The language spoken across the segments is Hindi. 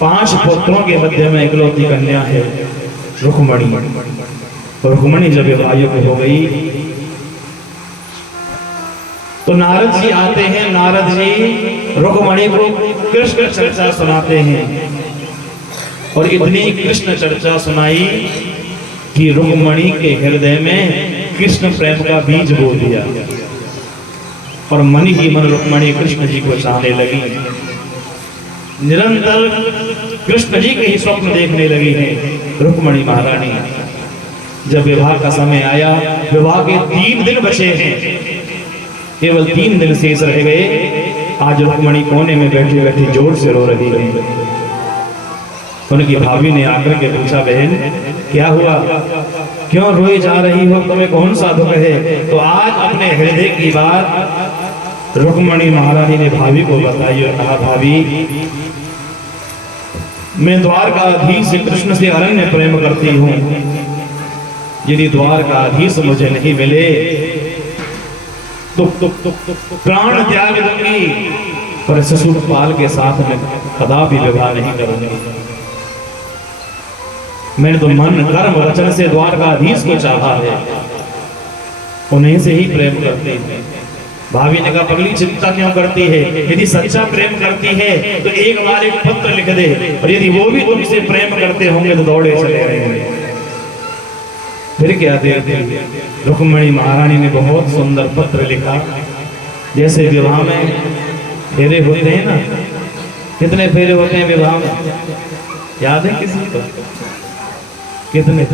5 पुत्रों के मध्य में इकलौती कन्या है रुक्मणी। रुक्मणी जब विवाहित हो गई तो नारद जी आते हैं। नारद जी रुक्मणी को कृष्ण चर्चा सुनाते हैं और इतनी कृष्ण चर्चा सुनाई कि रुक्मणी के हृदय में कृष्ण प्रेम का बीज बो दिया और मन ही मन रुक्मणी कृष्ण जी को चाहने लगी। निरंतर कृष्ण जी के ही स्वप्न देखने लगी है रुक्मणी महारानी। जब विवाह का समय आया, विवाह के 3 दिन बचे हैं, केवल 3 दिन शेष रह गए। आज रुक्मणी कोने में बैठी बैठी जोर से रो रही है। उनकी भाभी ने आकर के पूछा, बहन क्या हुआ, क्यों रोए जा रही हो, तुम्हें कौन सा दुख है? तो आज अपने हृदय की बात रुक्मणी महारानी ने भाभी को बताई और कहा, भाभी मैं द्वारकाधीश कृष्ण से अनन्य प्रेम करती हूँ। यदि द्वारकाधीश मुझे नहीं मिले तो प्राण त्याग दूंगी, पर शिशुपाल के साथ में कदापि विवाह नहीं करूंगी। मैंने तो मन कर्म वचन से द्वारकाधीश को चाहा है, उन्हीं से ही प्रेम करती है। भाभी ने कहा, पगली चिंता क्यों करती है? यदि सच्चा प्रेम करती है तो एक बार एक पत्र लिख दे, और यदि वो भी तुमसे प्रेम करते होंगे तो दौड़े चले आएंगे। फिर क्या देर थी, रुक्मणी महारानी ने बहुत सुंदर पत्र लिखा। जैसे विवाह में फेरे होते हैं ना, कितने फेरे होते हैं विवाह में, याद है किसी को? कितने?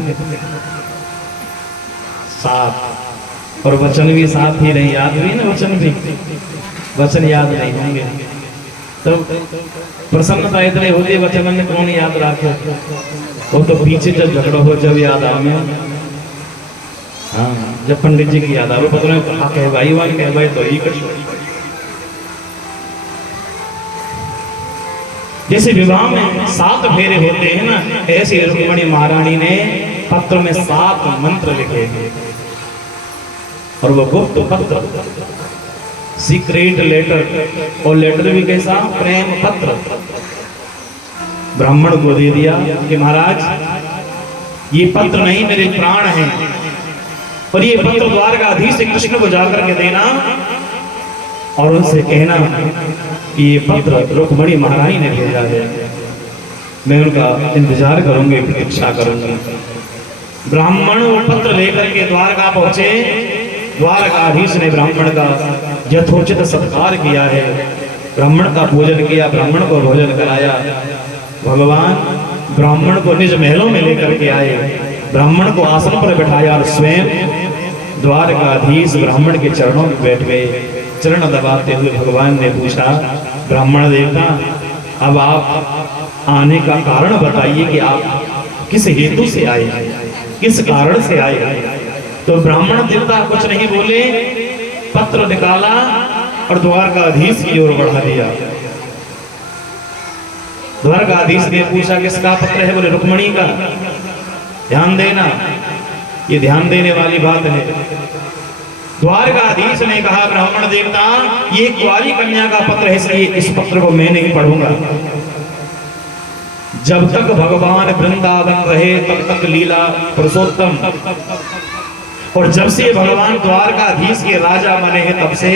7। और वचन भी 7 ही नहीं, याद भी ना वचन भी, वचन याद नहीं होंगे तो प्रसन्नता इतनी होती, वचन में कौन याद रखे? वो तो पीछे जब झगड़ा हो जब याद आवे। हाँ, जब पंडित जी की याद आवे, पता नहीं कहवाई वाली कहवाई तो ही कर। जैसे विवाह में 7 फेरे होते हैं ना, ऐसे रुक्मणी महारानी ने पत्र में 7 मंत्र लिखे और वो गुप्त पत्र, सीक्रेट लेटर, और लेटर भी कैसा? प्रेम पत्र ब्राह्मण को दे दिया कि महाराज ये पत्र नहीं, मेरे प्राण हैं, और ये पत्र द्वारकाधीश कृष्ण को जाकर के देना और उनसे कहना कि ये पत्र रुक्मणी महारानी ने भेजा है, मैं उनका इंतजार करूंगी, प्रतीक्षा करूंगी। ब्राह्मण वो पत्र लेकर के द्वारका पहुंचे। द्वारकाधीश ने ब्राह्मण का यथोचित सत्कार किया है, ब्राह्मण का भोजन किया, ब्राह्मण को भोजन कराया। भगवान ब्राह्मण को निज महलों में लेकर के आए, ब्राह्मण को आसन पर बैठाया और स्वयं द्वारकाधीश ब्राह्मण के चरणों में बैठ गए। चरण दबाते हुए भगवान ने पूछा, ब्राह्मण देवता अब आप आने का कारण बताइए कि आप किस हेतु से आए, किस कारण से आए? तो ब्राह्मण देवता कुछ नहीं बोले, पत्र निकाला और द्वारकाधीश की ओर बढ़ा दिया। द्वारकाधीश ने पूछा, किसका पत्र है? बोले रुक्मणी का। ध्यान देना, ये ध्यान देने वाली बात है। द्वारकाधीश ने कहा, ब्राह्मण देवता ये कुंवारी कन्या का पत्र है, इसलिए इस पत्र को मैं नहीं पढ़ूंगा। जब तक भगवान वृंदावन रहे तब तक लीला पुरुषोत्तम, और जब से भगवान द्वारकाधीश के राजा बने हैं तब से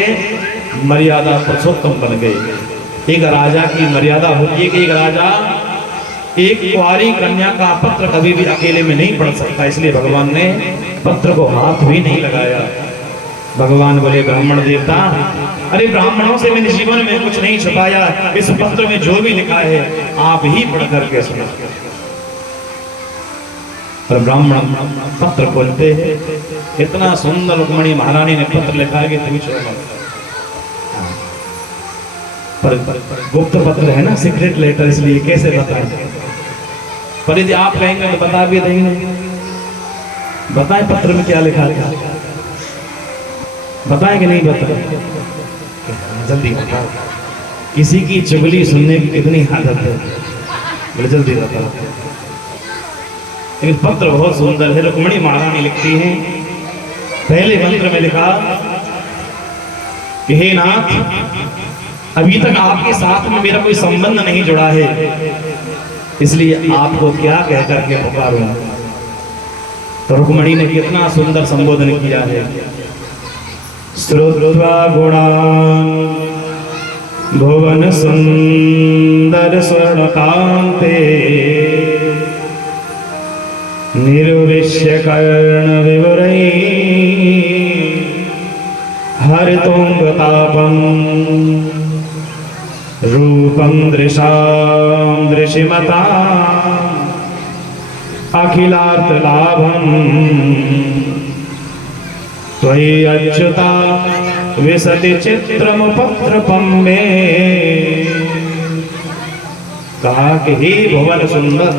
मर्यादा पुरुषोत्तम बन गए। एक राजा की मर्यादा होती है कि एक राजा एक कुंवारी कन्या का पत्र कभी भी अकेले में नहीं पढ़ सकता, इसलिए भगवान ने पत्र को हाथ भी नहीं लगाया। भगवान बोले, ब्राह्मण देवता अरे ब्राह्मणों से मैंने जीवन में कुछ नहीं छुपाया, इस पत्र में जो भी लिखा है आप ही पढ़ करके सुनो। और ब्राह्मण पत्र खोलते हैं, इतना सुंदर रुक्मणी महारानी ने पत्र लिखा है कि पूछो मत। पर गुप्त पत्र है ना, सीक्रेट लेटर, इसलिए कैसे बताएं? पर यदि आप कहेंगे तो बता भी देंगे। बताएं पत्र में क्या लिखा था, बताएं कि नहीं बताएं? जल्दी बताओ, किसी की चुगली सुनने की कितनी आदत है, बोले जल्दी बताओ। लेकिन पत्र बहुत सुंदर है। रुक्मणी महारानी लिखती हैं, पहले मंत्र में लिखा कि हे नाथ, अभी तक आपके साथ में मेरा कोई संबंध नहीं जुड़ा है, इसलिए आपको क्या कह करके पुकारूं। तो रुक्मणी ने कितना सुंदर संबोधन किया है। श्रुत्वा गुणान् भुवन सुंदर स्वर्णकान्ते निर्विश्य कर्ण विवरैः हरितुंगतापम् रूपं दृशां दृशिमताम् अखिलार्थलाभम् त्वयि अच्युता विशति चित्रमुपत्रपं मे। कहा कि हे भुवन सुंदर,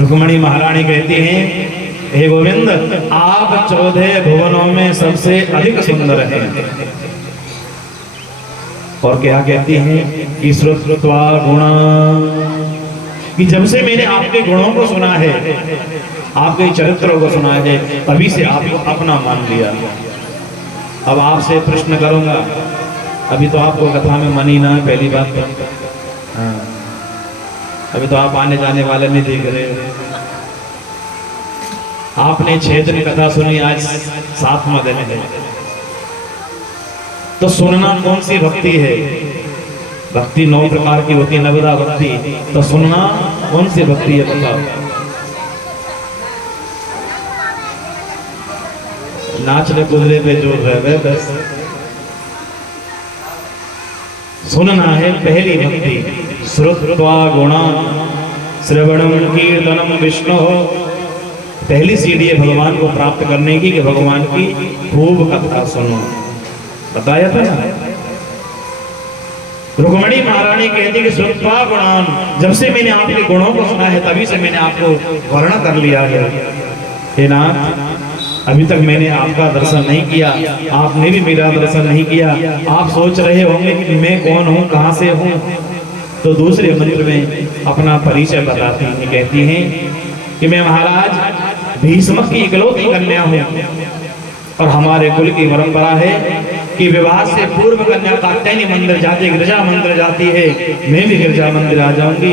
रुक्मणी महारानी कहती हैं, हे गोविंद, आप 14 भुवनों में सबसे अधिक सुंदर हैं। और क्या कहती हैं कि श्रुत्वा गुणा, कि जब से मैंने आपके गुणों को सुना है, आपके चरित्रों को सुना है, तभी से आपको अपना मान लिया। अब आपसे प्रश्न करूंगा, अभी तो आपको कथा में मन ही ना है, पहली बात तो हाँ, अभी तो आप आने जाने वाले नहीं देख रहे हो। आपने 6 दिन कथा सुनी, आज 7वां दिन है। तो सुनना कौन सी भक्ति है? भक्ति 9 प्रकार की होती है, नवदा भक्ति। तो सुनना कौन सी भक्ति है बताओ? नाचने कूदने पे जोर रहे बस। सुनना है पहली भक्ति। श्रुत्वा गुणा श्रवणम कीर्तनम विष्णु। पहली सीढ़ी है भगवान को प्राप्त करने की, कि भगवान की खूब कथा सुनो। बताया था ना। रुक्मणी महारानी कहती कि श्रुत्वा गुणान, जब से मैंने आपके गुणों को सुना है, तभी से मैंने आपको वर्ण कर लिया है। हे नाथ, अभी तक मैंने आपका दर्शन नहीं किया, आपने भी मेरा दर्शन नहीं किया। आप सोच रहे होंगे कि मैं कौन हूँ, कहाँ से हूँ। तो दूसरे मंत्र में अपना परिचय बताती हैं, कहती हैं कि मैं महाराज भीष्म की इकलौती कन्या हूँ, और हमारे कुल की परंपरा है कि विवाह से पूर्व कन्या कात्यायनी मंदिर जाती, गिरजा मंदिर जाती है। मैं भी गिरजा मंदिर आ जाऊंगी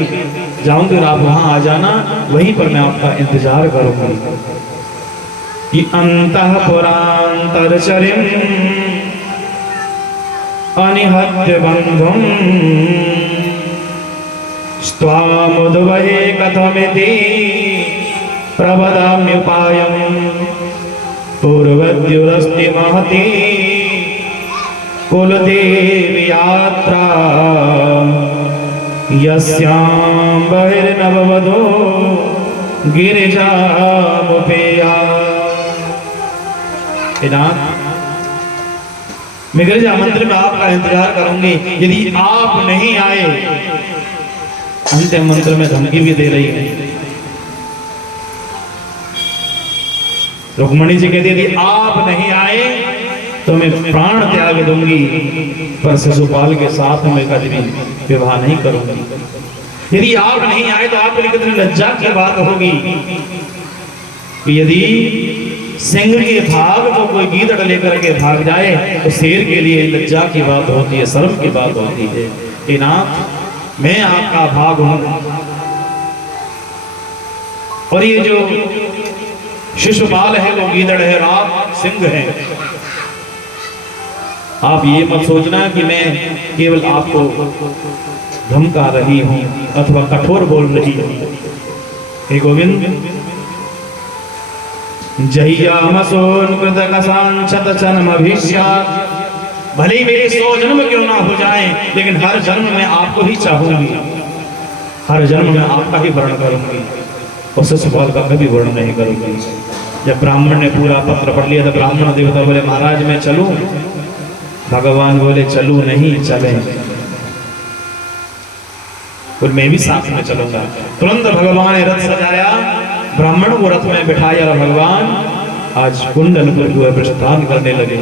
और आप वहां आ जाना, वहीं पर मैं आपका इंतजार करूंगी। कि अंतःपुरांतरचरिं अनिहत्य बंधुं स्वामुद्वहे कथमिति प्रवदाम्युपायं। पूर्वद्युरस्ति महती कुलदेवी यात्रा, यस्यां बहिर्नववधू गिरिजामुपेया। मैं गिरिजा मंदिर में आपका इंतजार करूंगी। यदि आप नहीं आए, अंतिम मंत्र में धमकी भी दे रही है। रुक्मणी जी कहती, यदि आप नहीं आए तो मैं प्राण त्याग दूंगी, पर शिशुपाल के साथ मैं कभी विवाह नहीं करूंगी। यदि आप नहीं आए तो आपके लिए कितनी लज्जा की बात होगी। यदि सिंह के भाग को कोई गीदड़ लेकर के भाग जाए तो शेर के लिए लज्जा की बात होती है, शर्म की बात होती है। कि नाथ, मैं आपका भाग हूं। और ये जो शिशुपाल है वो गीदड़ है, आप सिंह है। आप ये मत सोचना कि मैं केवल आपको धमका रही हूं अथवा कठोर बोल रही हूं। हे गोविंद, भले ही मेरे 100 जन्म क्यों ना हो जाएं, लेकिन हर जन्म में आपको ही चाहूंगी, हर जन्म में आपका ही वर्ण करूंगी, और शिशुपाल का कभी वर्ण नहीं करूंगी। जब ब्राह्मण ने पूरा पत्र पढ़ लिया तो ब्राह्मण देवता बोले, महाराज मैं चलूं? भगवान बोले, चलूं नहीं, चले। और मैं भी साथ में चलूंगा। तुरंत भगवान ने रथ सजाया, ब्राह्मण को रथ में बिठाया, और भगवान आज कुंडलपुर को प्रस्थान करने लगे।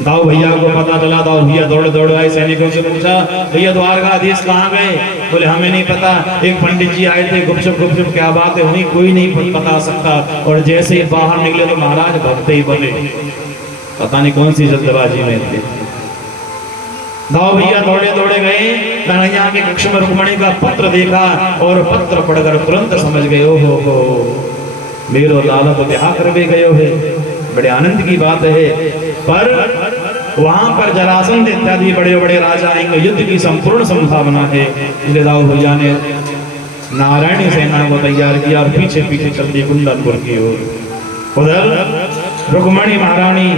दाऊ भैया को पता चला, दाऊ भैया दौड़ दौड़ आए, सैनिकों से पूछा, भैया द्वारकाधीश कहाँ गए? बोले हमें नहीं पता, एक पंडित जी आए थे, गुपचुप गुपचुप क्या बात है हुई, कोई नहीं बता सकता। और जैसे ही बाहर निकले तो महाराज भक्त ही बने, पता नहीं कौन सी जल्दबाजी में थे। दाऊ भैया दौड़े दौड़े गए, कन्हैया के कक्ष में रुक्मणी का पत्र देखा और पत्र पढ़कर तुरंत समझ गए, ओ हो मेरो लाला तो ब्याह कर भी गयो है, बड़े आनंद की बात है। पर वहां पर जरासंध इत्यादि बड़े बड़े राजा आएंगे, युद्ध की संपूर्ण संभावना है। इसलिए दाऊ भैया ने नारायणी सेना को तैयार किया और पीछे पीछे चल दी कुंडलपुर की ओर। उधर रुक्मणी महारानी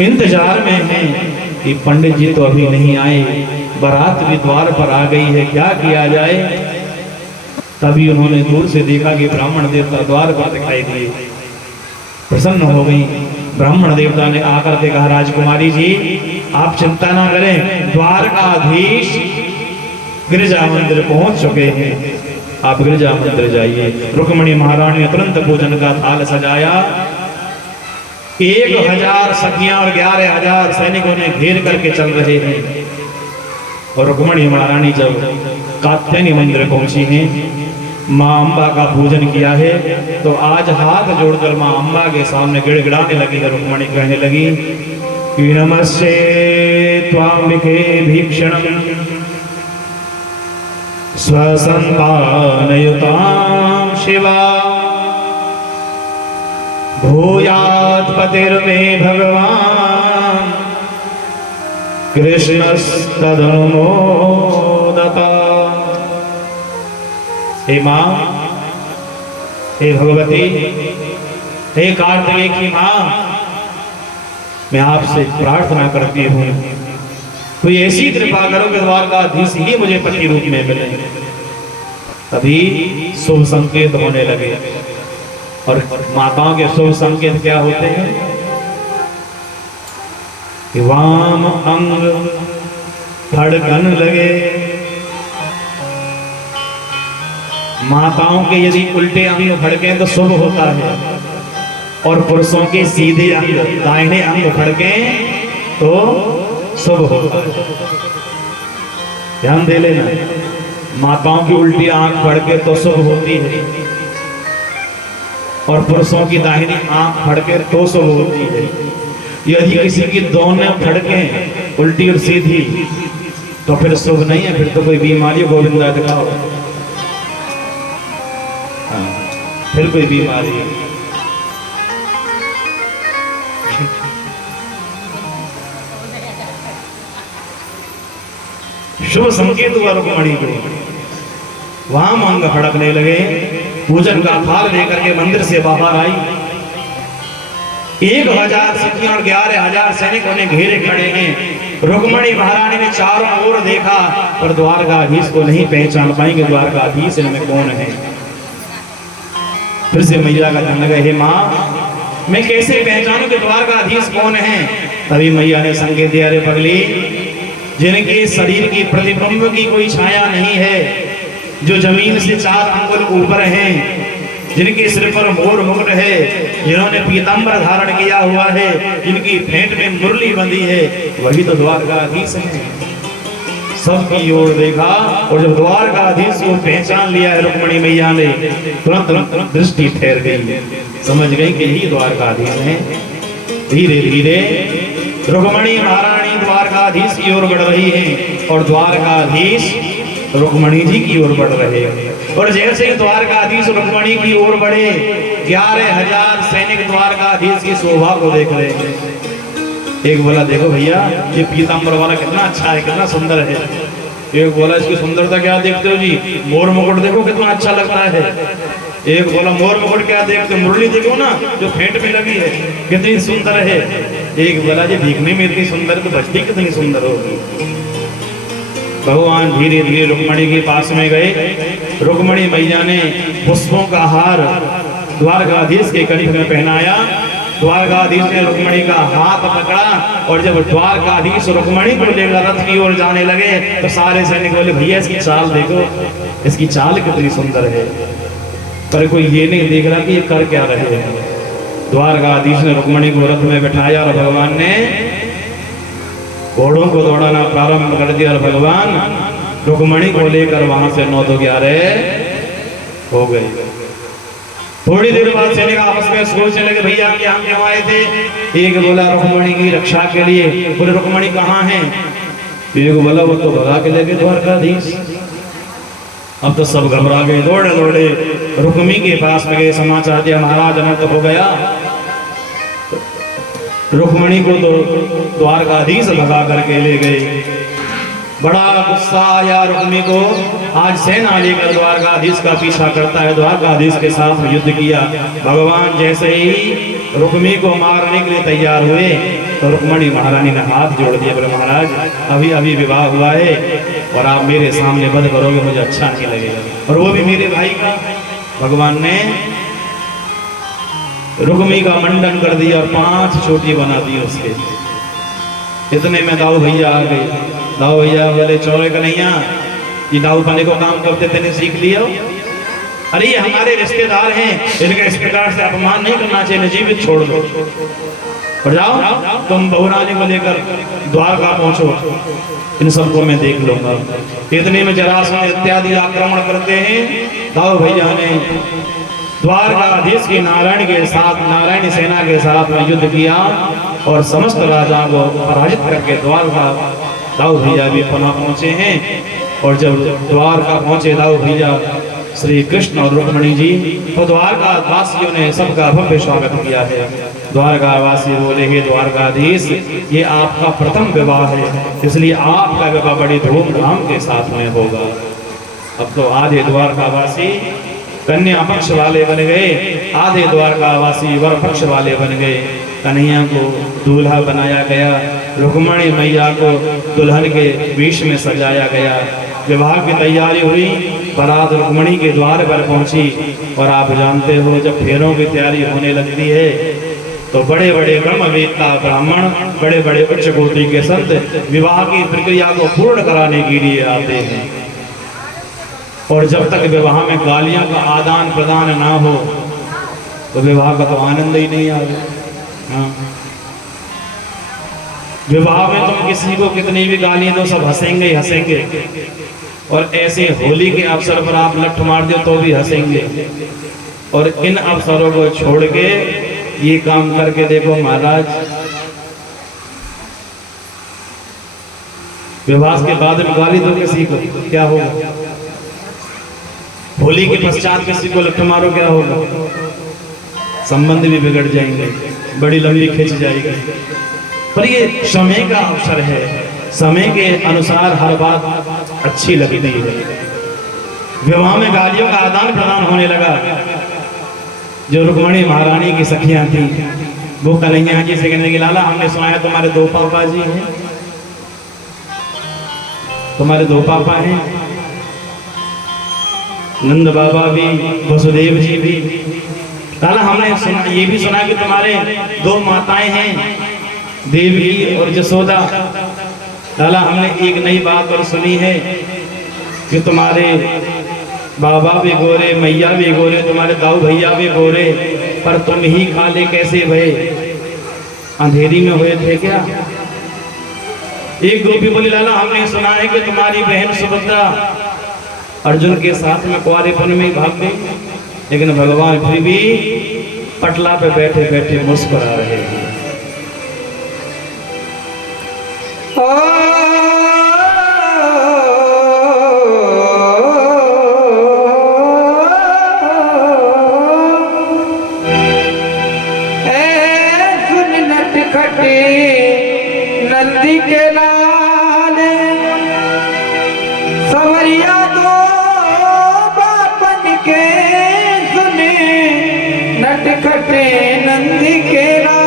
इंतजार में है कि पंडित जी तो अभी नहीं आए, बारात भी द्वार पर आ गई है, क्या किया जाए। तभी उन्होंने दूर से देखा कि ब्राह्मण देवता द्वार पर दिखाई दिए, प्रसन्न हो गई। ब्राह्मण देवता ने आकर के कहा, राजकुमारी जी आप चिंता ना करें, द्वारकाधीश गिरजा मंदिर पहुंच चुके हैं, आप गिरजा मंदिर जाइए। रुक्मणी महारानी ने तुरंत भोजन का थाल सजाया। 1000 सखियां और 11000 सैनिकों ने घेर करके चल रहे हैं। और रुक्मणी महारानी जब कात्यायनी मंदिर पहुंची हैं, माँ अम्बा का पूजन किया है, तो आज हाथ जोड़कर माँ अम्बा के सामने गिड़गिड़ाने लगी है। रुक्मणी कहने लगी कि नमस्ते त्वाम्बिके भीक्षणं स्वसंतानयुतां शिवा भूयात् पतिर्मे भगवान् कृष्णस्तदनुमोदता। हे माँ, हे भगवती, हे कार्तिकेय की माँ, मैं आपसे प्रार्थना करती हूँ कोई ऐसी कृपा करो कि द्वारकाधीश ही मुझे पति रूप में मिले। तभी शुभ संकेत होने लगे। और माताओं के शुभ संकेत क्या होते हैं कि वाम अंग धड़कन लगे। माताओं के यदि उल्टे अंग धड़के तो शुभ होता है, और पुरुषों के सीधे अंग दाहिने अंग धड़के तो शुभ होता है। ध्यान दे लेना, माताओं की उल्टी आंख फड़के तो शुभ होती है, और पुरुषों की दाहिनी आंख फड़के तो शुभ होती है। यदि किसी की दोनों फड़के उल्टी और सीधी तो फिर शुभ नहीं है, फिर तो कोई बीमारी गोविंदा दिखाओ। फिर कोई बीमारी है। शुभ संकेत हुआ रुक्मणी को, वहां अंग फड़कने लगे। पूजन का थाल लेकर के मंदिर से बाहर आई। 1000 सखियां और 11000 सैनिकों ने घेरे खड़े हैं। रुक्मणी महारानी ने चारों ओर देखा, पर द्वारकाधीश को नहीं पहचान पाई कि द्वारकाधीश इनमें कौन है। फिर से मैया का कहने लगे, हे माँ मैं कैसे पहचानूं कि द्वारकाधीश कौन है। तभी मैया ने संकेत दिया, रे पगली, जिनके शरीर की प्रतिबिंब की कोई छाया नहीं है, जो जमीन से 4 अंगुल ऊपर हैं, जिनके सिर पर मोर मुकुट है, जिन्होंने पीतांबर धारण किया हुआ है, जिनकी फेंट में मुरली बंधी है, वही तो द्वारकाधीश है। सबकी ओर देखा, और जब द्वारकाधीश को पहचान लिया है रुक्मणी मैया ने, तुरंत दृष्टि ठहर गई, समझ गई कि यही द्वारकाधीश है। धीरे धीरे रुक्मणी महारानी द्वारकाधीश की ओर बढ़ रही है, और द्वारकाधीश रुक्मणी जी की ओर बढ़ रहे हैं। और जैसे द्वारकाधीश रुक्मणी की ओर बढ़े, 11000 सैनिक द्वारकाधीश की शोभा को देख रहे हैं। एक बोला, देखो भैया ये पीतांबर वाला कितना अच्छा है, कितना सुंदर है। एक बोला, इसकी सुंदरता क्या देखते हो जी, मोर मुकुट देखो कितना अच्छा लगता है। एक बोला, मोर मुकुट क्या देखते हो, मुरली देखो ना जो फेंट में लगी है, कितनी सुंदर है। एक बोला, जी दिखने में इतनी सुंदर तो बचती कितनी सुंदर होगी। भगवान धीरे धीरे रुक्मणी के पास में गए। रुक्मणी मैया ने पुष्पों का हार द्वारकाधीश के कंठ में पहनाया। द्वारकाधीश ने रुक्मणी का हाथ पकड़ा, और जब द्वारकाधीश रुक्मणी को लेकर रथ की ओर जाने लगे तो सारे सैनिक बोले, भैया इसकी चाल देखो, इसकी चाल कितनी सुंदर है। पर कोई ये नहीं देख रहा कि ये कर क्या रहे हैं। द्वारकाधीश ने रुक्मणी को रथ में बैठाया और भगवान ने घोड़ों को दौड़ाना प्रारंभ कर दिया, और भगवान रुक्मणी को लेकर वहां से 9 तो 11 हो गए। थोड़ी देर बाद सैनिक आपस में सोचने लगे, भैया कि हम क्यों आए थे। एक बोला, रुक्मणी की रक्षा के लिए। बोले, रुक्मणी कहाँ हैं। एक बोला वो तो भगा के लेके द्वारकाधीश। अब तो सब घबरा गए, दौड़े दौड़े रुक्मी के पास में गए, समाचार दिया महाराज अनर्थ हो गया। रुक्मणी को तो द्वारकाधीश भगा करके ले गए। बड़ा गुस्सा आया रुक्मी को, आज सेना लेकर द्वारकाधीश का पीछा करता है, द्वारकाधीश के साथ युद्ध किया। भगवान जैसे ही रुक्मी को मारने के लिए तैयार हुए तो रुक्मणी महारानी ने हाथ जोड़ दिया, बोले महाराज अभी अभी विवाह हुआ है और आप मेरे सामने वध करोगे, मुझे अच्छा नहीं लगेगा, और वो भी मेरे भाई का। भगवान ने रुक्मी का मंडन कर दिया और 5 चोटी बना दी उसके। इतने में दाऊ भैया आ गए। दाऊ भैया बोले चौरे कन्हैया, ये दाऊ बने को काम करते तेने सीख लिया? अरे ये हमारे रिश्तेदार हैं, इनका इस प्रकार से अपमान नहीं करना चाहिए, जीवित छोड़ दो और जाओ तुम बहुरानी को लेकर द्वारका पहुंचो, इन सबको मैं देख लूंगा। इतने में जरासंध इत्यादि आक्रमण करते हैं। दाऊ भैया ने द्वारकाधीश की नारायण के साथ, नारायणी सेना के साथ में युद्ध किया और समस्त राजाओं को पराजित करके द्वारका दाऊ भैया भी पुनः पहुंचे हैं। और जब द्वारका पहुंचे दाऊ भैया श्री कृष्ण और रुक्मणी जी, तो द्वारका वासियों ने सबका भव्य स्वागत किया है। द्वारका वासी बोले हे द्वारकाधीश, ये आपका प्रथम विवाह है, इसलिए आपका विवाह बड़ी धूमधाम के साथ में होगा। अब तो आधे द्वारकावासी कन्या पक्ष वाले बन गए, आधे द्वारकावासी वर पक्ष वाले बन गए। कन्हैया को दूल्हा बनाया गया, रुक्मणी मैया को दुल्हन के वेश में सजाया गया। विवाह की तैयारी हुई, बारात रुक्मणी के द्वार पर पहुंची और आप जानते हो जब फेरों की तैयारी होने लगती है तो बड़े बड़े ब्रह्मवेत्ता ब्राह्मण, बड़े बड़े उच्च कोटि के संत विवाह की प्रक्रिया को पूर्ण कराने के लिए आते हैं। और जब तक विवाह में गालियों का आदान प्रदान ना हो तो विवाह का तो आनंद ही नहीं आएगा। हाँ। विवाह में तुम किसी को कितनी भी गालियां दो, सब हंसेंगे ही हंसेंगे, और ऐसे होली के अवसर पर आप लठ मार दो तो भी हंसेंगे। और इन अवसरों को छोड़ के ये काम करके देखो महाराज, विवाह के बाद में गाली दो किसी को क्या होगा? होली के पश्चात किसी को लठ मारो क्या होगा? संबंध भी बिगड़ जाएंगे, बड़ी लंबी खिंच जाएगी। पर ये समय का अवसर है, समय के अनुसार हर बात अच्छी लगती है। विवाह में गालियों का आदान प्रदान होने लगा। जो रुक्मणी महारानी की सखियां थी वो कन्हैया जी से कहने लगी, लाला हमने सुना है तुम्हारे 2 पापा जी हैं, तुम्हारे 2 पापा हैं, नंद बाबा भी, वसुदेव जी भी। लाला हमने सुना, ये भी सुना कि तुम्हारे 2 माताएं हैं, देवी और जसोदा। लाला हमने एक नई बात और सुनी है कि तुम्हारे बाबा भी गोरे, मैया भी गोरे, तुम्हारे दाऊ भैया भी गोरे, पर तुम ही काले कैसे भये? अंधेरी में हुए थे क्या? एक गोपी बोली, लाला हमने सुना है कि तुम्हारी बहन सुभद्रा अर्जुन के साथ में कुंवारेपन में भाग गई, लेकिन भगवान फिर भी पटला पे बैठे बैठे मुस्कुरा रहे हैं। नंदी के लाल सवरिया दो बापन के सुने, नटखटे नंदी के लाल।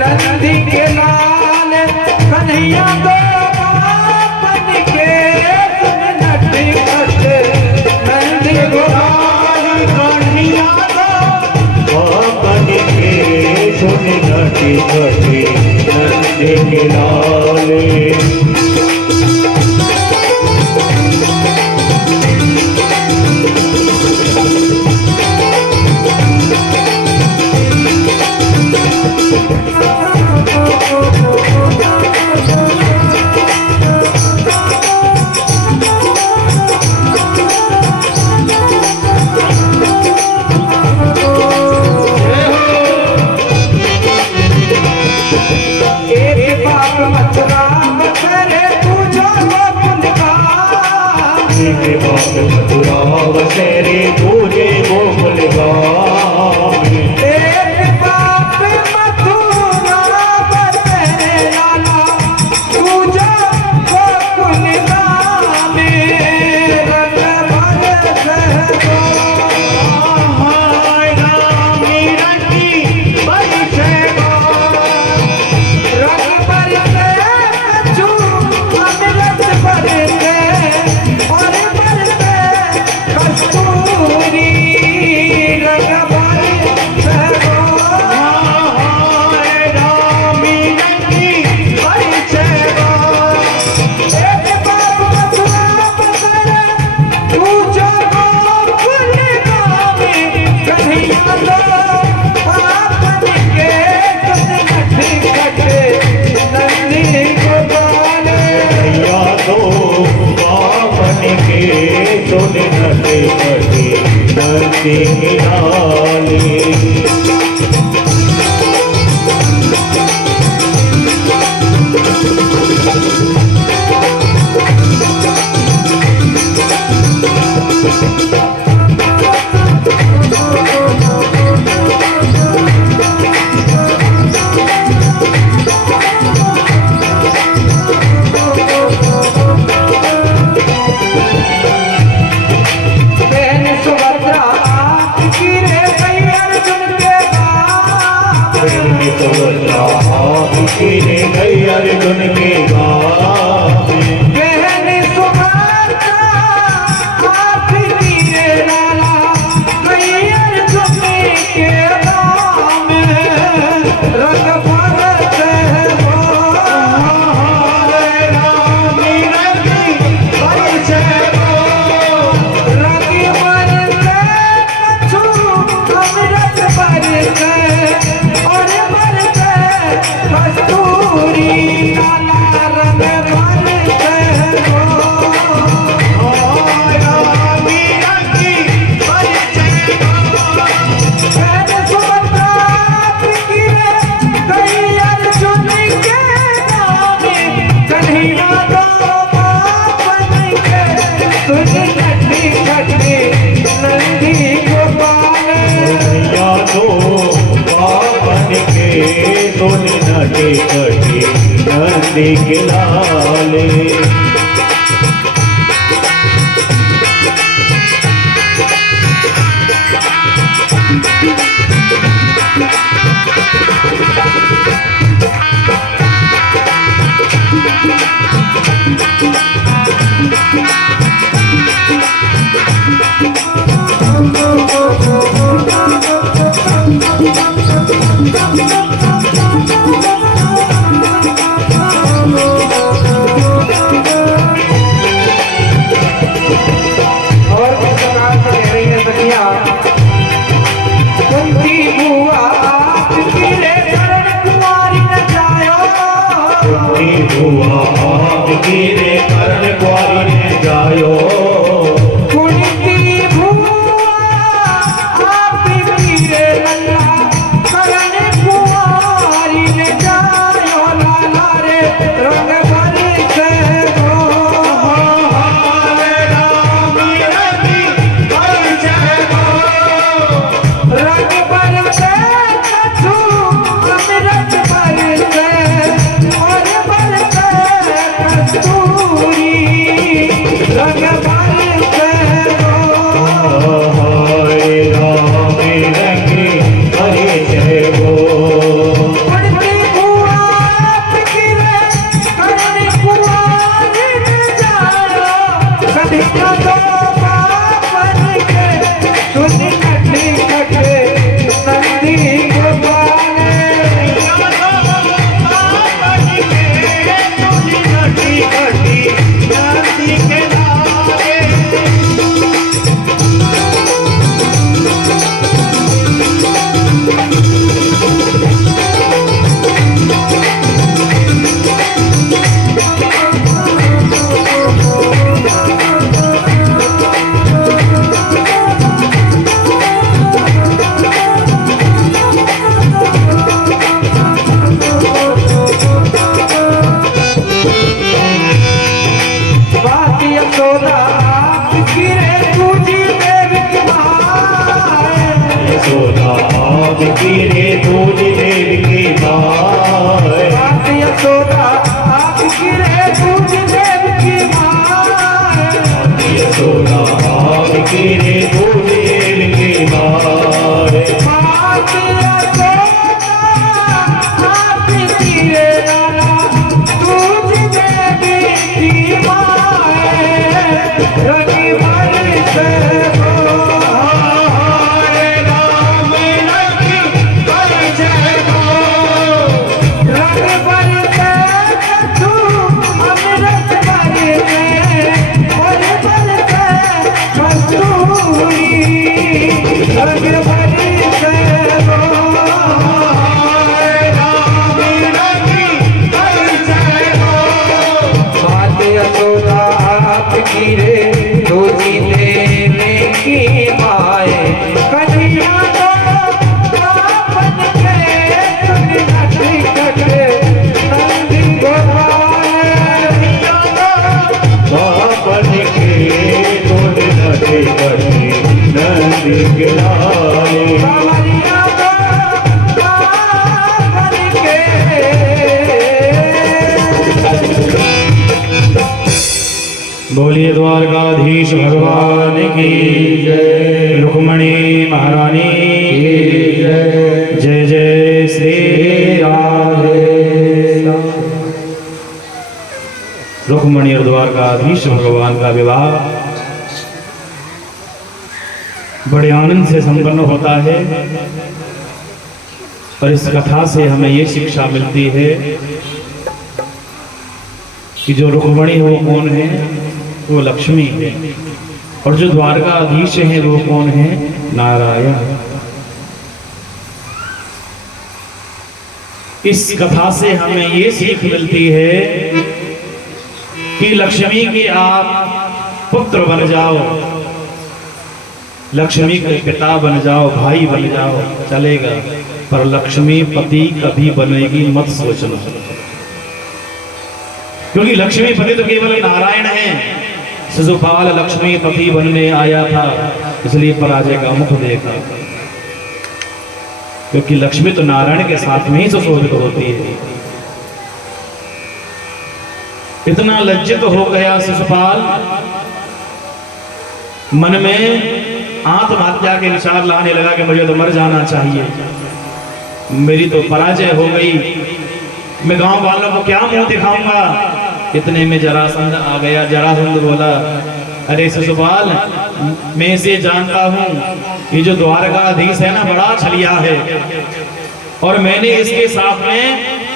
नंदी के लाल कन्हैया दो बापन के नटखटे नंदी के लाल, कन्हैया दो बापन के नटखटे नंदी के लाल। एक बाप मथुरा बसरे पूछो गोकुल गाम। एक बाप मथुरा बसेरे पूजे गोकुल गाम। एक बाप मथुरा बसरे लाला पूछो गोकुल गाम। रंग बरसे हाय रामी रंगी बरसे रंग बरसे कछु अमृत बरसे और बरसे कस्तूरी। रंग बरसे हाय रामी रंगी बरसे एक बाप मथुरा बसरे पूछो गोकुल गाम। कन्हैया लो पापन के तुम नठी कटे नंदी गोपाल। या तो बावन के सुन नटे कटे नंदी लाले। बहन सुभद्रा गिरे गई अर्जुन के गाम। अर्जुन के गाँव बहन सुभद्रा हाथ गिरे लाला गई अर्जुन के गाम। रंग बरसे रामी रंगी बरसे रंग बरसे कछु अमृत बरसे और बरसे कस्तूरी। लाला रंग बरसे रामी रंगी बरसे बहन सुभद्रा गिरे गई अर्जुन के गाम। कन्हैया लो पापन के तुझ नठी कटे नंदी गोपाल। या तो बावन के सुन नटे कटे नंदी के लाले। और किस प्रकार से कह रही है सखिया। कुंती बुआ गिरे करण कुमारी न जायो। हुआ आप गिरे कर्ण कुंवारी ने जायो। कुंती बुआ आप गिरे लल्ला करण कुमारी आपकी रे दूज देव की माए। मात यशोदा आपकी रे दूज देव की माए। मात यशोदा आपकी रे दूज देव की माए। मात यशोदा आपकी रे दूज देव की माए। रंगी भरी से बोलिए द्वारकाधीश भगवान की जय। रुक्मणी महारानी की जय। जय जय श्री राधे। रुक्मणी और द्वारकाधीश भगवान का विवाह बड़े आनंद से संपन्न होता है। और इस कथा से हमें ये शिक्षा मिलती है कि जो रुक्मणी वो कौन है, वो लक्ष्मी है। और जो द्वारकाधीश है वो कौन है, नारायण। इस कथा से हमें ये सीख मिलती है कि लक्ष्मी के आप पुत्र बन जाओ, लक्ष्मी के पिता बन जाओ, भाई बन जाओ, चलेगा, पर लक्ष्मी पति कभी बनेगी मत सोचना। क्योंकि लक्ष्मी पति तो केवल नारायण है। शिशुपाल लक्ष्मी पति बनने आया था, इसलिए पराजय का मुख देखा। क्योंकि लक्ष्मी तो नारायण के साथ में ही सुशोभित होती है। इतना लज्जित हो गया शिशुपाल, मन में आत्महत्या के विचार लाने लगा कि मुझे तो मर जाना चाहिए, मेरी तो पराजय हो गई, मैं गांव वालों को क्या मुंह दिखाऊंगा। इतने में जरासंध आ गया। जरासंध बोला, अरे शिशुपाल, मैं इसे जानता हूँ, ये जो द्वारकाधीश है ना, बड़ा छलिया है, और मैंने इसके साथ में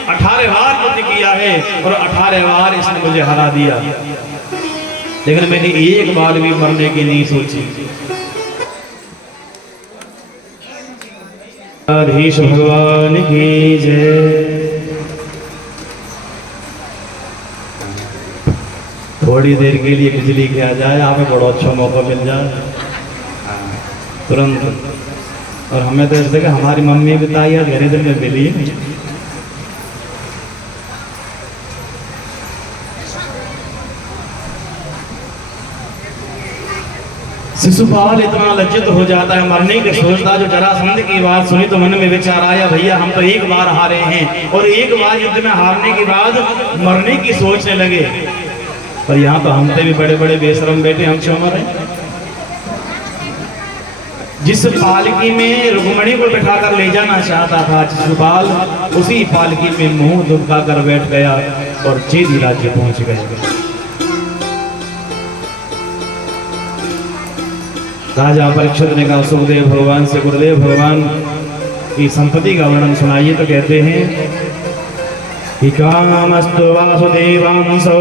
18 बार युद्ध किया है, और 18 बार इसने मुझे हरा दिया, लेकिन मैंने एक बार भी मरने की नहीं सोची। द्वारकाधीश भगवान की जय। थोड़ी देर के लिए बिजली के आ जाए, हमें बड़ा अच्छा मौका मिल जाए तुरंत। और हमें तो ऐसे कि हमारी मम्मी बताई यार घरे दिन में मिली। शिशुपाल इतना लज्जित हो जाता है, मरने की सोचता। जो जरासंध की बात सुनी तो मन में विचार आया, भैया हम तो एक बार हारे हैं, और एक बार युद्ध में हारने के बाद मरने की सोचने लगे। पर यहाँ तो हमसे भी बड़े बड़े बेशरम बेटे, हम क्यों मरे। जिस पालकी में रुक्मणी को बैठा कर ले जाना चाहता था शिशुपाल, उसी पालकी में मुंह दुबका कर बैठ गया और चेदी राज्य पहुंच गए। राजा परीक्षित ने कहा सुखदेव भगवान से, गुरुदेव भगवान की संपत्ति का वर्णन सुनाइए। तो कहते हैं कि कामस्तु वासुदेवांसो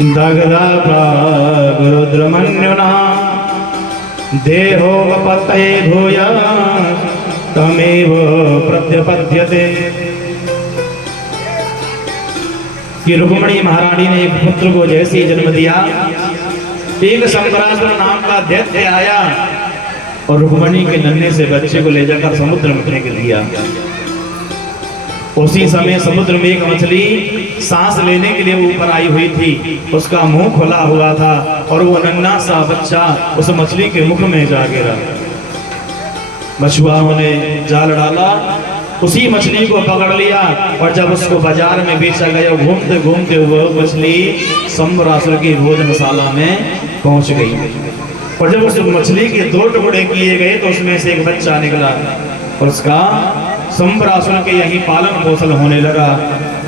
दग्धा रुद्रमन्युना देहोपपत्ते भूया तमेव प्रत्यपद्यते। कि रुक्मणी महारानी ने एक पुत्र को जैसे ही जन्म दिया, एक शंकरासुर नाम का दैत्य आया और रुक्मणी के नन्हे से बच्चे को ले जाकर समुद्र में फेंक दिया। उसी समय समुद्र में एक मछली सांस लेने के लिए ऊपर आई हुई थी, उसका मुंह खुला हुआ था और वो नन्हा सा बच्चा उस मछली के मुख में जा गिरा। मछुआरों ने जाल डाला, उसी मछली को पकड़ लिया और जब उसको बाजार में बेचा गया, घूमते घूमते वो मछली संबरासुर की भोजनशाला में पहुंच गई। और जब उस मछली के 2 टुकड़े किए गए तो उसमें से एक बच्चा निकला और उसका संबरासुर के यही पालन पोषण होने लगा।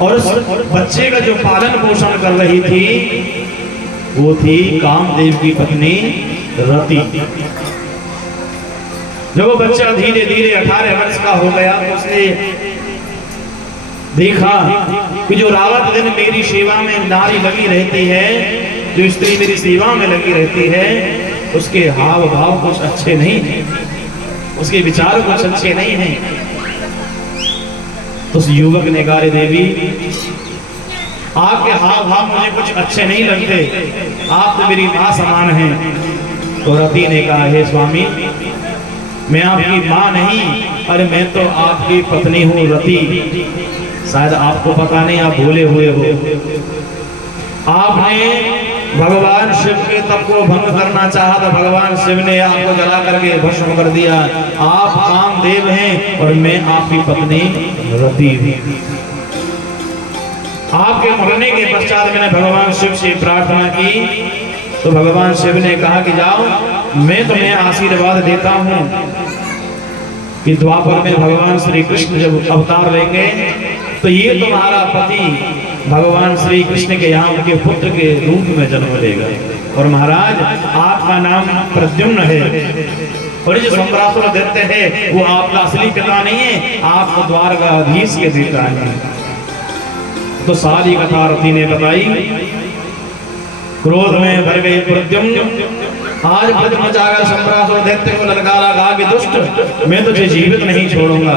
और उस बच्चे का जो पालन पोषण कर रही थी वो थी कामदेव की पत्नी रति। जब वो बच्चा धीरे धीरे 18 वर्ष का हो गया तो उसने देखा कि जो रात दिन मेरी सेवा में नारी लगी रहती है, जो स्त्री मेरी सेवा में लगी रहती है, उसके हाव भाव कुछ अच्छे नहीं हैं, उसके विचार कुछ अच्छे नहीं हैं। तो उस युवक ने कहा, देवी आपके हाव भाव मुझे कुछ अच्छे नहीं लगते, आप तो मेरी माँ समान हैं। तो रति ने कहा, हे स्वामी, मैं आपकी माँ नहीं, अरे मैं तो आपकी पत्नी हूँ रति। शायद आपको पता नहीं, आप भूले हुए हो। आपने भगवान शिव के तप को भंग करना चाहा तो भगवान शिव ने आपको जला करके भस्म कर दिया। आप कामदेव हैं और मैं आपकी पत्नी रति हूँ। आपके मरने के पश्चात मैंने भगवान शिव से प्रार्थना की तो भगवान शिव ने कहा कि जाओ, मैं तुम्हें आशीर्वाद देता हूँ कि द्वापर में भगवान श्री कृष्ण जब अवतार लेंगे तो ये तुम्हारा पति भगवान श्री कृष्ण के यहाँ उनके पुत्र के रूप में जन्म लेगा। और महाराज आपका नाम प्रद्युम्न है और जो संबरासुर देते हैं वो आपका असली पिता नहीं है, आप द्वारकाधीश के पिता हैं। तो सारी कथा रति ने बताई। क्रोध में भर गए प्रद्युम्न, आज ब्रज मचाकर संबरासुर दैत्य को ललकारा, कहा कि दुष्ट, मैं तुझे जीवित नहीं छोड़ूंगा।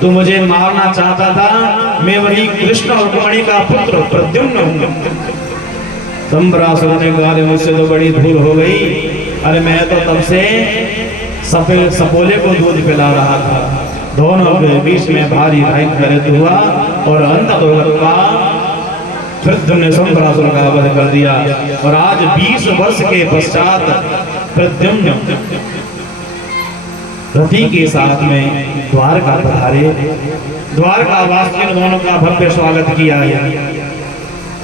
तू मुझे मारना चाहता था, मैं वही कृष्ण और रुक्मिणी का पुत्र प्रद्युम्न हूँ। संबरासुर ने कहा, मुझसे तो बड़ी भूल हो गई, अरे मैं तो तब से सपोले को दूध पिला रहा था। दोनों के बीच में भारी भयंकर हुआ और अंततः प्रद्युम्न ने संबरासुर का वध कर दिया। और आज 20 वर्ष के पश्चात प्रद्युम्न रति के साथ में द्वारका पधारे। द्वारका वासियों दोनों का भव्य स्वागत किया है।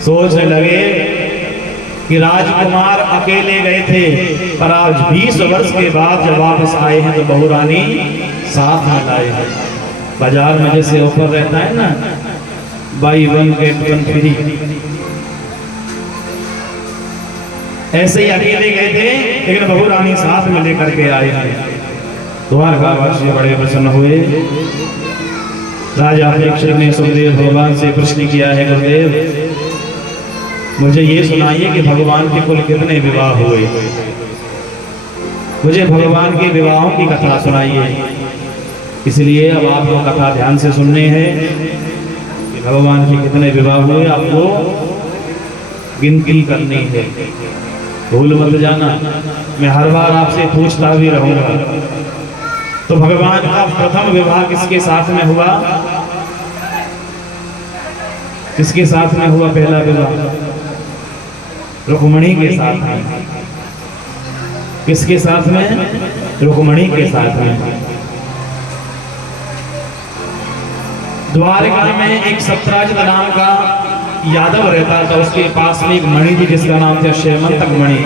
सोचने लगे कि राजकुमार अकेले गए थे, पर आज 20 वर्ष के बाद जब वापस आए हैं तो बहू रानी साथ में लाए हैं। बाजार में जैसे ऑफर रहता है ना, बाई 1 गेट 1 फ्री, ऐसे ही अकेले गए थे लेकिन बहू रानी साथ में लेकर के आए हैं। द्वारकावासी बड़े प्रसन्न हुए। राजा परीक्षित ने सुखदेव भगवान से प्रश्न किया है, गुरुदेव मुझे ये सुनाइए कि भगवान के कुल कितने विवाह हुए, मुझे भगवान के विवाहों की कथा सुनाइए। इसलिए अब आपको कथा ध्यान से सुननी है कि भगवान के कितने विवाह हुए, आपको गिनती करनी है, भूल मत जाना। मैं हर बार आपसे पूछता भी रहूंगा। तो भगवान का प्रथम विवाह किसके साथ में हुआ? किसके साथ में हुआ पहला विवाह? रुक्मिणी के साथ में। किसके साथ में? रुक्मिणी के साथ में। द्वारका में एक सत्राजित नाम का यादव रहता था, उसके पास में एक मणि थी जिसका नाम था श्यामंतक मणि,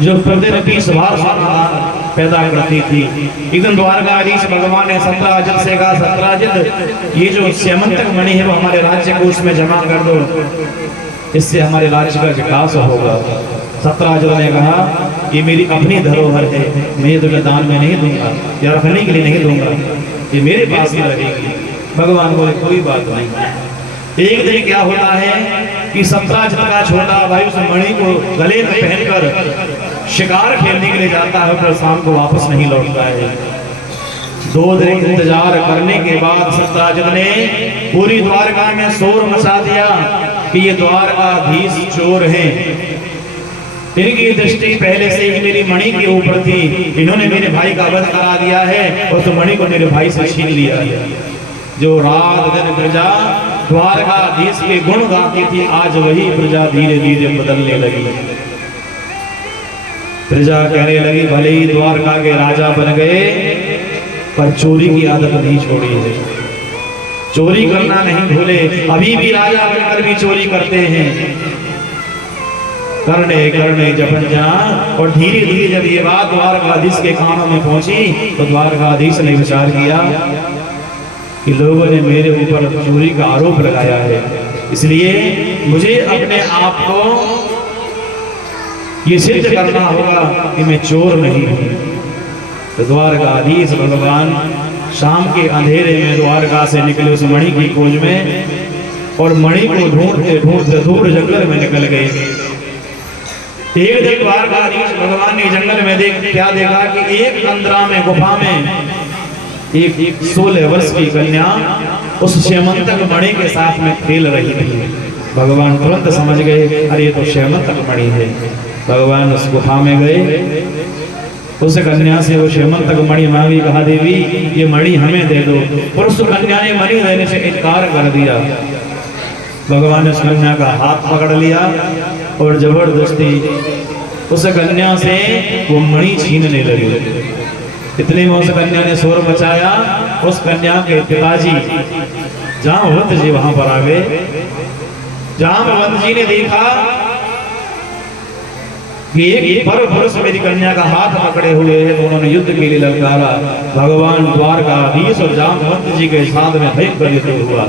जो प्रतिदिन 20 बार पैदा करती थी। एक दिन द्वारकाधीश भगवान ने सत्राजित से कहा, सत्राजित ये जो श्यामंतक मणि है वो हमारे राज्य कोष में जमा कर दो, इससे हमारे राज्य का विकास होगा। सत्राजित ने कहा, ये मेरी अपनी धरोहर है, मैं ये तुझे दान में नहीं दूंगा या रखने के लिए नहीं दूंगा, ये मेरे पास ही रहेगी। भगवान बोले कोई बात नहीं। एक दिन क्या होता है कि सत्राजित का छोटा भाई उस मणि को गले में पहनकर शिकार खेलने के लिए जाता है, फिर शाम को वापस नहीं लौटता है। 2 दिन इंतजार करने के बाद सत्राजित ने पूरी द्वारका में शोर मचा दिया कि ये द्वारकाधीश चोर हैं, इनकी दृष्टि पहले से ही मेरी मणि के ऊपर थी, इन्होंने मेरे भाई का वध करा दिया है और तो मणि को मेरे भाई से छीन लिया है। जो रात दिन प्रजा द्वारकाधीश के गुण गाती थी, आज वही प्रजा धीरे धीरे बदलने लगी। प्रजा कहने लगी, भले ही द्वारका के राजा बन गए पर चोरी की आदत नहीं छोड़ी है, चोरी करना नहीं भूले। अभी भी राजा बनकर भी चोरी करते हैं। करने करने जपन जा। और धीरे धीरे जब ये बात द्वारकाधीश के कानों में पहुंची तो द्वारकाधीश ने विचार किया कि लोगों ने मेरे ऊपर चोरी का आरोप लगाया है, इसलिए मुझे अपने आप को ये सिद्ध करना होगा कि मैं चोर नहीं हूं। तो द्वारकाधीश भगवान शाम के अंधेरे में द्वारका से निकले उस मणि की खोज में, और मणि को ढूंढते ढूंढते दूर जंगल में निकल गए। एक दिन द्वारकाधीश भगवान ने जंगल में क्या देखा कि एक अंतरा में गुफा में एक 16 वर्ष की कन्या उस श्यामंतक मणि के साथ में खेल रही थी। भगवान तुरंत समझ गए, अरे ये तो श्यामंतक मणि है। भगवान उस गुफा में गए, उस कन्या से वो श्यामंतक मणि मांगी, कहा देवी ये मणि हमें दे दो। पर उस कन्या ने मणि देने से इनकार कर दिया। भगवान ने उस कन्या का हाथ पकड़ लिया और जबरदस्ती उस कन्या से वो मणि छीनने लगे। इतने में उस कन्या ने शोर मचाया। उस कन्या के पिताजी जामवंत जी वहां पर आ गए। जामवंत जी ने देखा कि एक पर पुरुष मेरी कन्या का हाथ पकड़े हुए है, तो उन्होंने युद्ध के लिए ललकारा। भगवान द्वारकाधीश और जामवंत जी के साथ में भयंकर युद्ध हुआ।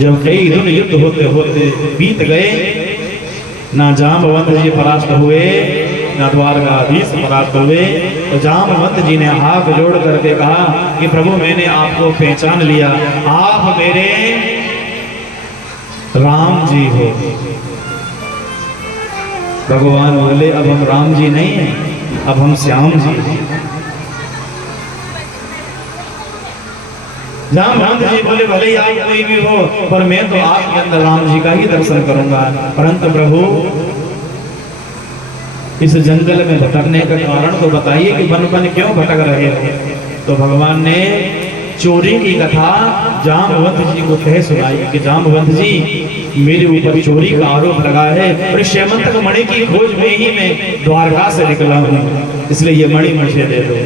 जब कई दिन युद्ध होते होते बीत गए, ना जामवंत जी परास्त हुए ना द्वारकाधीश परास्त हुए। तो जामवंत जी ने हाथ जोड़ करके कहा कि प्रभु मैंने आपको पहचान लिया, आप मेरे राम जी हो। भगवान बोले अब हम राम जी नहीं हैं, अब हम श्याम जी हैं। जामवंत जी बोले भले ही आप कोई भी हो, पर मैं तो आपके अंदर राम जी का ही दर्शन करूंगा। परंतु प्रभु इस जंगल में भटकने का कारण तो बताइए कि वन वन क्यों भटक रहे हो। तो भगवान ने चोरी की कथा जामवंत जी को कह सुनाई कि जामवंत जी मेरे ऊपर चोरी का आरोप लगा है, और श्यामंतक मणि की खोज में ही मैं द्वारका से निकला हूँ, इसलिए ये मणि मुझे दे दो।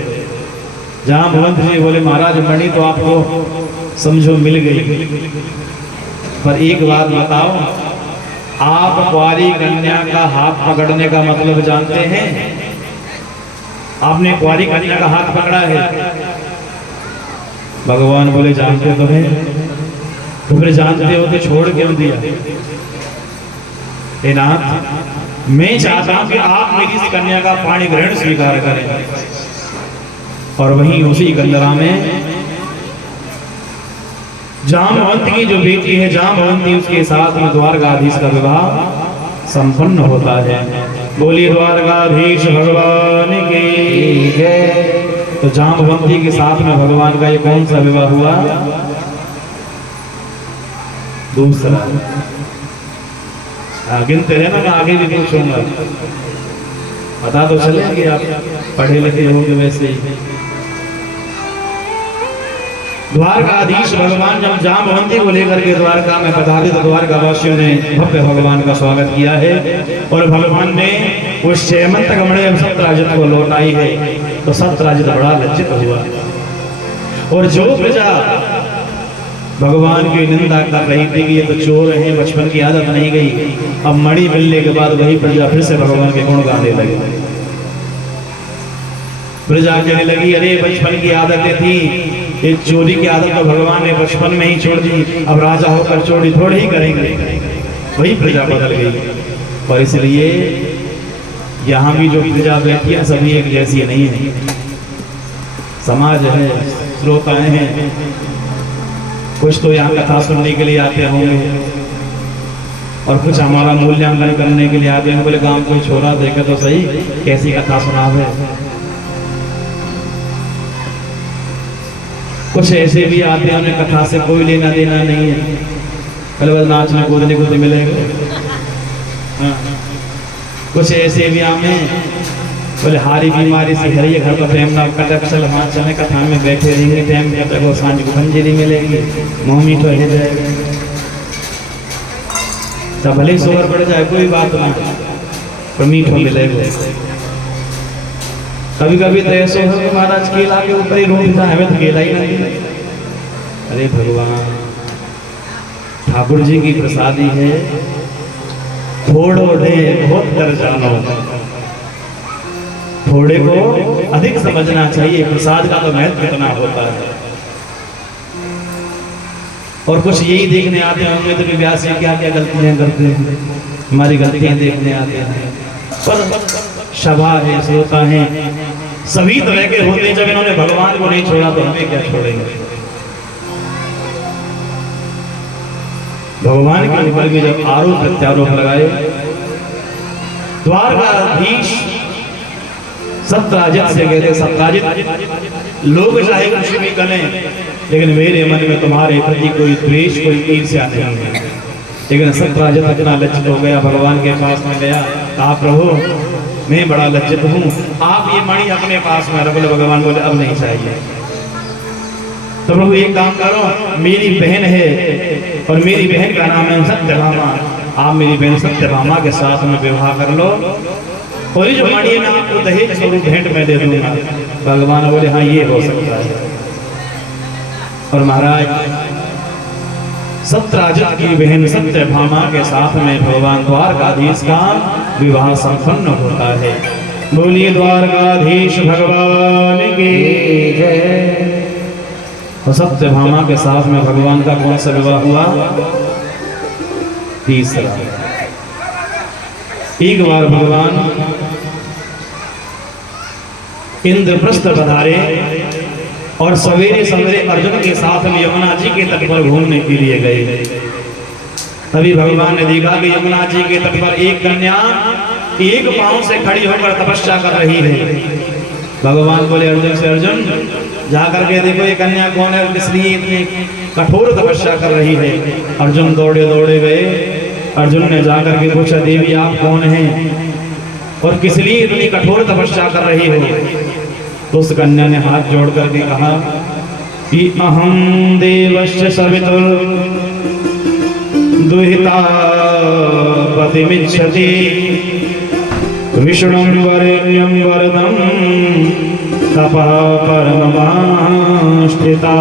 जामवंत जी बोले महाराज मणि तो आपको समझो मिल गई, पर एक बात बताओ, आप कुंवारी कन्या का हाथ पकड़ने का मतलब जानते हैं? आपने कुंवारी कन्या का हाथ पकड़ा है? भगवान बोले जानते तो हैं, तो फिर जानते हो तो छोड़ क्यों दिया? हे नाथ मैं चाहता हूं कि आप मेरी इस कन्या का पाणी ग्रहण स्वीकार करें। और वहीं उसी गंदरा में जामवंत की जो बेटी है जामवंती, उसके साथ में द्वारकाधीश का विवाह संपन्न होता है। बोली द्वारकाधीश भगवान की जय। तो जामवंती के साथ में भगवान का ये कौन सा विवाह हुआ? दूसरा। गिनते हैं ना, मैं आगे भी पूछूंगा, पता तो चलेगी, आप पढ़े लिखे होंगे वैसे ही। द्वारकाधीश भगवान जब जामवंती को लेकर के द्वारका में पधारे तो द्वारका वासियों ने भव्य भगवान का स्वागत किया है। और भगवान ने उस श्यामंतक मणि जब सत्यराजित को लौटाई है तो सत्यराजित बड़ा लज्जित हुआ। और जो प्रजा भगवान की निंदा कर रही थी कि ये तो चोर हैं, बचपन की आदत नहीं गई, अब मणि मिलने के बाद वही प्रजा फिर से भगवान के गुण गाने लगे। प्रजा कहने लगी अरे बचपन की आदतें थी, एक चोरी की आदत तो भगवान ने बचपन में ही छोड़ दी, अब राजा होकर चोरी थोड़ी ही करेंगे। वही प्रजा बदल गई। और इसलिए यहाँ भी जो प्रजा बैठी है सभी एक जैसी नहीं है। समाज है, श्रोताएं हैं, कुछ तो यहाँ कथा सुनने के लिए आते होंगे और कुछ हमारा मूल्यांकन करने के लिए आते हैं। बोले गांव कोई छोरा देखे तो सही कैसी कथा सुना है। कुछ ऐसे भी आते हैं उन्हें कथा से कोई लेना देना नहीं है, पहले बस नाचने कूदने को मिलेगा। हाँ। कुछ ऐसे भी आमे बोले हारी बीमारी से हरिये घर का टाइम ना कटक चल हाँ चले कथा में बैठे रहेंगे, टाइम कटक वो सांझ को खंजरी मिलेगी, मुँह मीठो रह जाएगा। तब भले ही सोहर पड़ जाए कोई बात ना, पर मीठो मिलेगा। कभी कभी तो ऐसे हो कि महाराज केला के ऊपर ही रोक जाए, हमें तो केला ही नहीं मिले। अरे भगवान, ठाकुर जी की प्रसादी है, थोड़ो दे बहुत कर जानो। थोड़े को अधिक समझना चाहिए, प्रसाद का तो महत्व कितना होता है। और कुछ यही देखने आते होंगे तो व्यास से क्या क्या गलतियां करते हैं, हमारी गलतियां देखने आते हैं। पर सभा है, श्रोता है, सभी तरह के होते हैं। जब इन्होंने भगवान को नहीं छोड़ा तो हमें क्या छोड़ेंगे। भगवान के ऊपर भी जब आरोप प्रत्यारोप लगाए, द्वारकाधीश सत्राजित से कहते, सत्राजित लोग चाहे कुछ भी करें, लेकिन मेरे मन में तुम्हारे प्रति कोई द्वेष, कोई ईर्ष्या नहीं है। लेकिन सत्राजित इतना लज्जित हो गया, भगवान के पास में गया, कहा प्रभु मैं बड़ा लज्जित हूँ, आप ये मणि अपने पास में रख लो। भगवान बोले अब नहीं चाहिए। तो प्रभु एक काम करो, मेरी बहन है और मेरी बहन का नाम है सत्यभामा, आप मेरी बहन सत्यभामा के साथ में विवाह कर लो और ये जो मणि है मैं आपको दहेज स्वरूप भेंट में दे दूंगा। भगवान बोले हाँ ये हो सकता है। और महाराज सत्राजित की बहन सत्यभामा के साथ में भगवान द्वारकाधीश का विवाह संपन्न होता है। बोलिए द्वारकाधीश भगवान की जय। तो सत्यभामा के साथ में भगवान का कौन सा विवाह हुआ? तीसरा। एक बार भगवान इंद्रप्रस्थ पधारे और सवेरे सवेरे अर्जुन के साथ में यमुना जी के तट पर घूमने के लिए गए। तभी भगवान ने देखा कि यमुना जी के तट पर एक कन्या एक पांव से खड़ी होकर तपस्या कर रही है। भगवान बोले अर्जुन से, अर्जुन जाकर के देखो ये कन्या कौन है, इसलिए इतनी कठोर तपस्या कर रही है। अर्जुन दौड़े दौड़े गए। अर्जुन ने जाकर के पूछा, देवी आप कौन हैं और किस लिए इतनी कठोर तपस्या कर रही हो? तो उस कन्या ने हाथ जोड़ करके कहा कि अहम देवस्य सवितुर दुहिता पतिमिच्छति विष्णुं वरेण्यं वरदं तपः परममाश्रिता।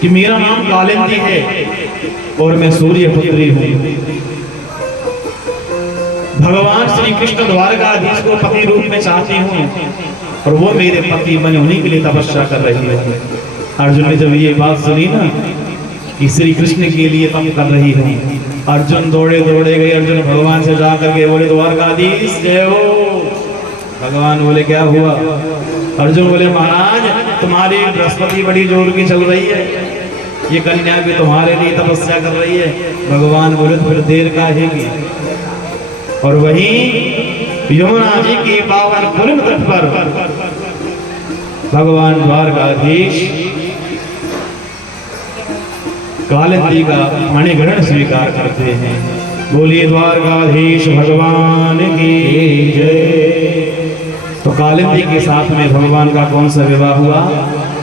कि मेरा नाम कालिंदी है और मैं सूर्य पुत्री हूँ। भगवान श्री कृष्ण द्वारकाधीश को पति रूप में चाहती हूँ और वो मेरे पति बने, उन्हीं के लिए तपस्या कर रही है। अर्जुन ने जब ये बात सुनी ना कि श्री कृष्ण के लिए तप कर रही है, अर्जुन दौड़े दौड़े गए। अर्जुन भगवान से जाकर के बोले द्वारकाधीश जय हो। भगवान बोले क्या हुआ? अर्जुन बोले महाराज तुम्हारी बृहस्पति बड़ी जोर की चल रही है, ये कन्या भी तुम्हारे लिए तपस्या कर रही है। भगवान बोले तो फिर देर का है की। और वहीं यमुना जी के पावन पूर्ण तट पर भगवान द्वारकाधीश कालिंदी का मणिग्रहण स्वीकार करते हैं। बोलिए द्वारकाधीश भगवान की जय। तो कालिंदी के साथ में भगवान का कौन सा विवाह हुआ?